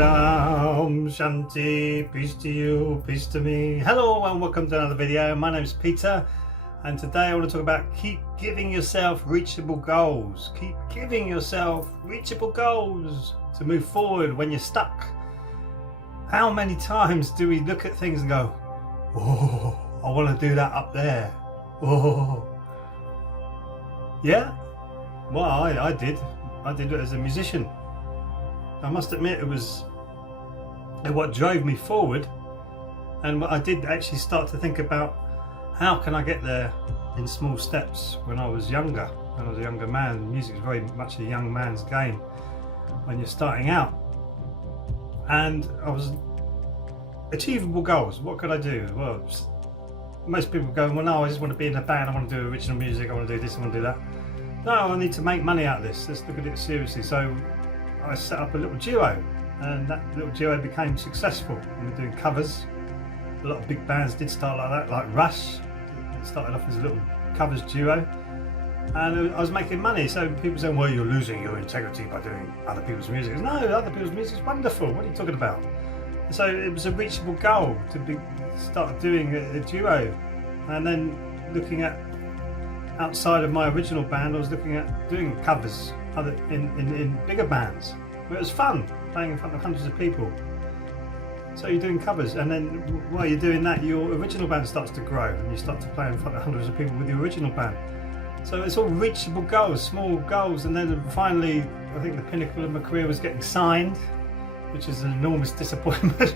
Om Shanti, peace to you, peace to me. Hello and welcome to another video. My name is Peter and today I want to talk about keep giving yourself reachable goals. Keep giving yourself reachable goals to move forward when you're stuck. How many times do we look at things and go, oh, I want to do that up there. Oh, yeah? Well, I did it as a musician. I must admit it was what drove me forward, and I did actually start to think about how can I get there in small steps when I was younger. When I was a younger man, music is very much a young man's game when you're starting out. And I was achievable goals. What could I do? Well, most people go, well, no, I just want to be in a band, I want to do original music, I want to do this, I want to do that. No, I need to make money out of this. Let's look at it seriously. So I set up a little duo, and that little duo became successful. We were doing covers. A lot of big bands did start like that, like Rush. It started off as a little covers duo, and I was making money. So people saying, well, you're losing your integrity by doing other people's music. No, other people's music is wonderful. What are you talking about? So it was a reachable goal to start doing a duo, and then looking at outside of my original band, I was looking at doing covers in bigger bands where it was fun, playing in front of hundreds of people. So you're doing covers, and then while you're doing that, your original band starts to grow and you start to play in front of hundreds of people with your original band. So it's all reachable goals, small goals, and then finally I think the pinnacle of my career was getting signed, which is an enormous disappointment.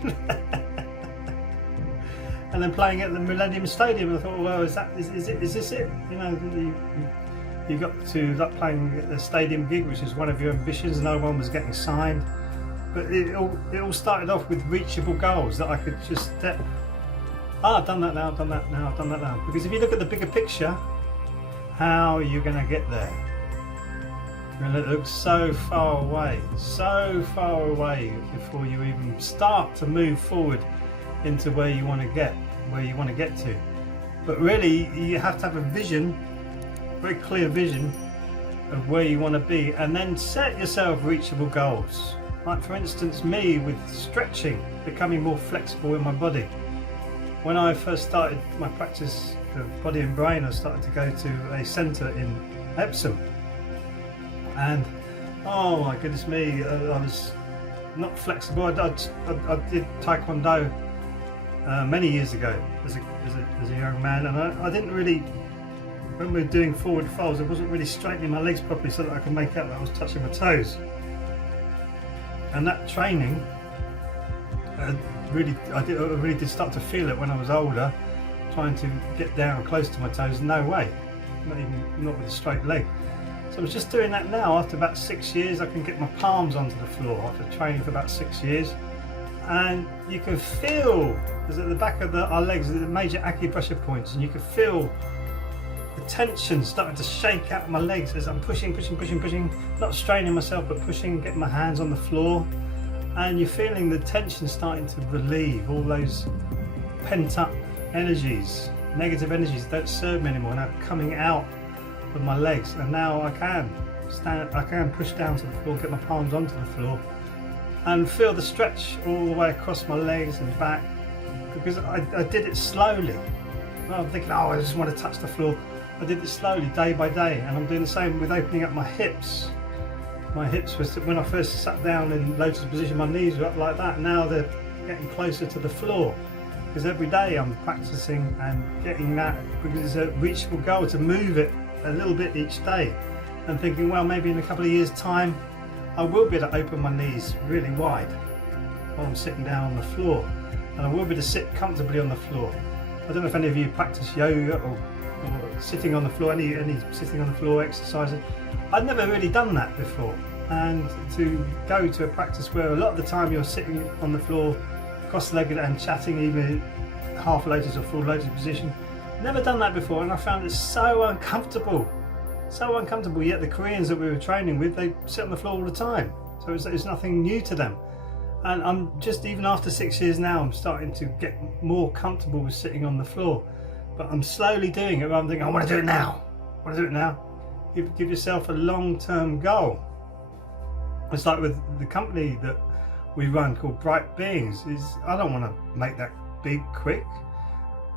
And then playing at the Millennium Stadium, I thought, well, is this it? You know, you got to that playing a stadium gig, which is one of your ambitions. No one was getting signed, but it all started off with reachable goals that I could just step. I've done that now. I've done that now. I've done that now. Because if you look at the bigger picture, how are you going to get there? And it looks so far away before you even start to move forward into where you want to get to. But really, you have to have a vision, very clear vision of where you want to be, and then set yourself reachable goals. Like for instance, me with stretching, becoming more flexible in my body. When I first started my practice of body and brain, I started to go to a centre in Epsom, and oh my goodness me, I was not flexible. I did Taekwondo many years ago as a young man, and I didn't really, when we were doing forward folds, I wasn't really straightening my legs properly so that I could make out that I was touching my toes. And that training, I really did start to feel it when I was older, trying to get down close to my toes. No way, not with a straight leg. So I was just doing that now. After about 6 years, I can get my palms onto the floor after training for about 6 years. And you can feel, because at the back of our legs are the major acupressure points, and you can feel the tension starting to shake out my legs as I'm pushing, not straining myself but pushing, getting my hands on the floor, and you're feeling the tension starting to relieve, all those pent up energies, negative energies that don't serve me anymore, now coming out of my legs. And now I can push down to the floor, get my palms onto the floor, and feel the stretch all the way across my legs and back, because I did it slowly. I'm thinking, oh, I just want to touch the floor. I did it slowly, day by day, and I'm doing the same with opening up my hips. My hips was, when I first sat down in lotus position, my knees were up like that. Now they're getting closer to the floor, because every day I'm practicing and getting that, because it's a reachable goal to move it a little bit each day, and thinking, well, maybe in a couple of years' time, I will be able to open my knees really wide while I'm sitting down on the floor, and I will be able to sit comfortably on the floor. I don't know if any of you practice yoga or sitting on the floor, any sitting on the floor exercises. I'd never really done that before, and to go to a practice where a lot of the time you're sitting on the floor cross-legged and chatting, even half lotus or full lotus position, never done that before, and I found it so uncomfortable. Yet the Koreans that we were training with, they sit on the floor all the time, so it's nothing new to them. And I'm just, even after 6 years now, I'm starting to get more comfortable with sitting on the floor, but I'm slowly doing it. I'm thinking, I want to do it now. Give yourself a long-term goal. It's like with the company that we run called Bright Beings is I don't want to make that big quick.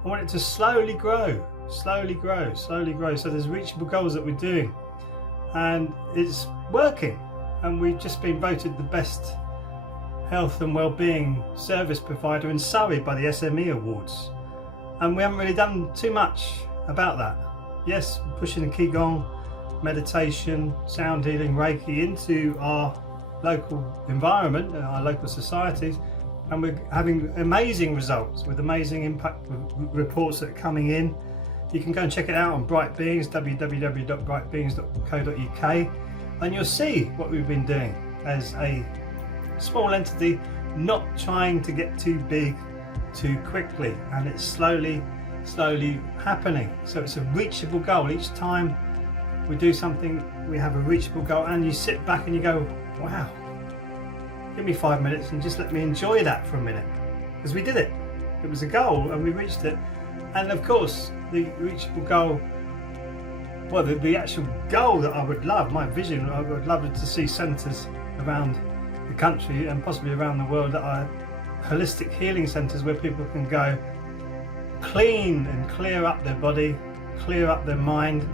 I want it to slowly grow, slowly grow, slowly grow. So there's reachable goals that we're doing, and it's working. And we've just been voted the best health and well-being service provider in Surrey by the SME Awards. And we haven't really done too much about that. Yes, we're pushing the Qigong, meditation, sound healing, Reiki into our local environment and our local societies, and we're having amazing results with amazing impact reports that are coming in. You can go and check it out on Bright Beings, www.brightbeings.co.uk, and you'll see what we've been doing as a small entity, not trying to get too big too quickly, and it's slowly happening. So it's a reachable goal. Each time we do something, we have a reachable goal, and you sit back and you go, wow, give me 5 minutes and just let me enjoy that for a minute, because we did it. It was a goal and we reached it. And of course the reachable goal, well, the actual goal that I would love, my vision, I would love to see centres around the country and possibly around the world that are holistic healing centres where people can go clean and clear up their body, clear up their mind,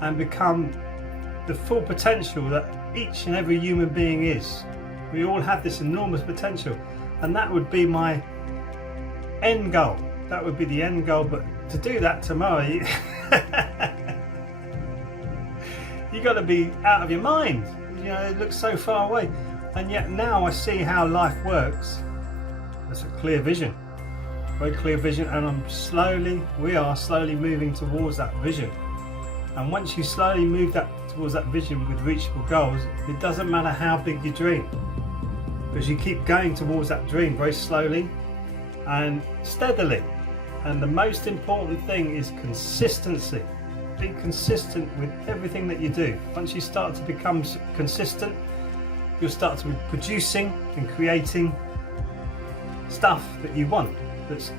and become the full potential that each and every human being is. We all have this enormous potential, and that would be my end goal. That would be the end goal. But to do that tomorrow, you got to be out of your mind. You know, it looks so far away, and yet now I see how life works. There's a clear vision, very clear vision, and we are slowly moving towards that vision. And once you slowly move towards that vision with reachable goals, it doesn't matter how big you dream, because you keep going towards that dream very slowly and steadily. And the most important thing is consistency. Be consistent with everything that you do. Once you start to become consistent, you'll start to be producing and creating stuff that you want, that's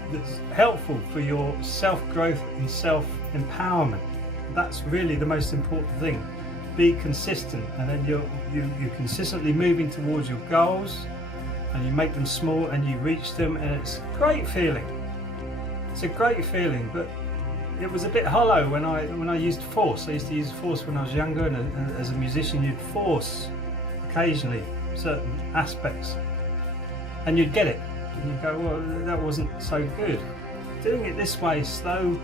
helpful for your self-growth and self-empowerment. That's really the most important thing. Be consistent, and then you're consistently moving towards your goals, and you make them small and you reach them, and it's a great feeling. It's a great feeling, but it was a bit hollow when I used force. I used to use force when I was younger, and as a musician you'd force occasionally certain aspects, and you'd get it, and you'd go, well, that wasn't so good. Doing it this way, slow,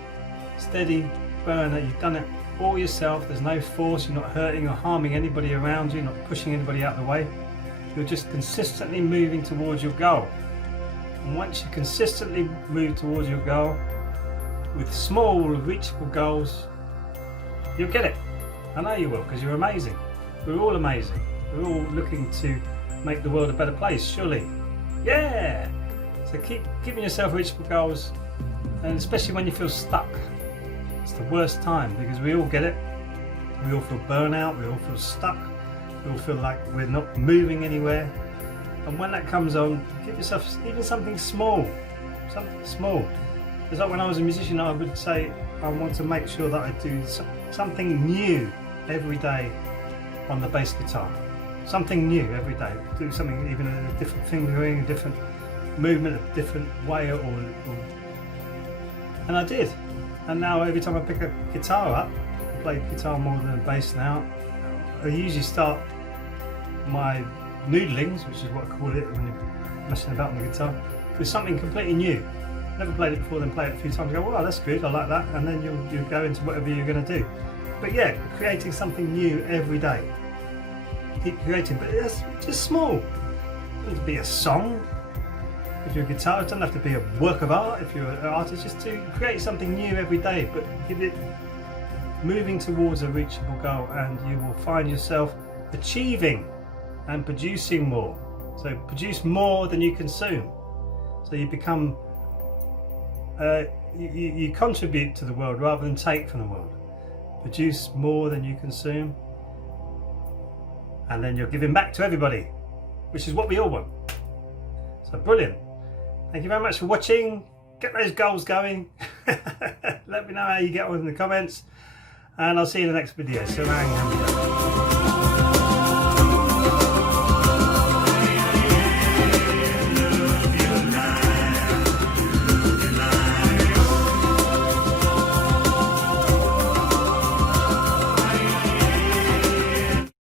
steady burner, you've done it all yourself, there's no force, you're not hurting or harming anybody around you, not pushing anybody out of the way. You're just consistently moving towards your goal. And once you consistently move towards your goal with small reachable goals, you'll get it. I know you will, because you're amazing. We're all amazing. We're all looking to make the world a better place, surely. Yeah! So keep giving yourself reachable goals, and especially when you feel stuck. It's the worst time, because we all get it. We all feel burnout, we all feel stuck, we all feel like we're not moving anywhere. And when that comes on, give yourself even something small. Something small. It's like when I was a musician, I would say I want to make sure that I do something new every day on the bass guitar. Something new every day. Do something, even a different fingering, a different movement, a different way, and I did. And now every time I pick a guitar up, I play guitar more than bass now, I usually start my noodlings, which is what I call it when you're messing about on the guitar, with something completely new. Never played it before, then play it a few times and go, wow, that's good, I like that, and then you'll go into whatever you're going to do. But yeah, creating something new every day. Keep creating, but it's just small. It doesn't have to be a song. If you're a guitarist, it doesn't have to be a work of art. If you're an artist, just to create something new every day, but give it moving towards a reachable goal, and you will find yourself achieving and producing more. So produce more than you consume. So you become, you contribute to the world rather than take from the world. Produce more than you consume, and then you're giving back to everybody, which is what we all want. So brilliant. Thank you very much for watching. Get those goals going. Let me know how you get on in the comments, and I'll see you in the next video. So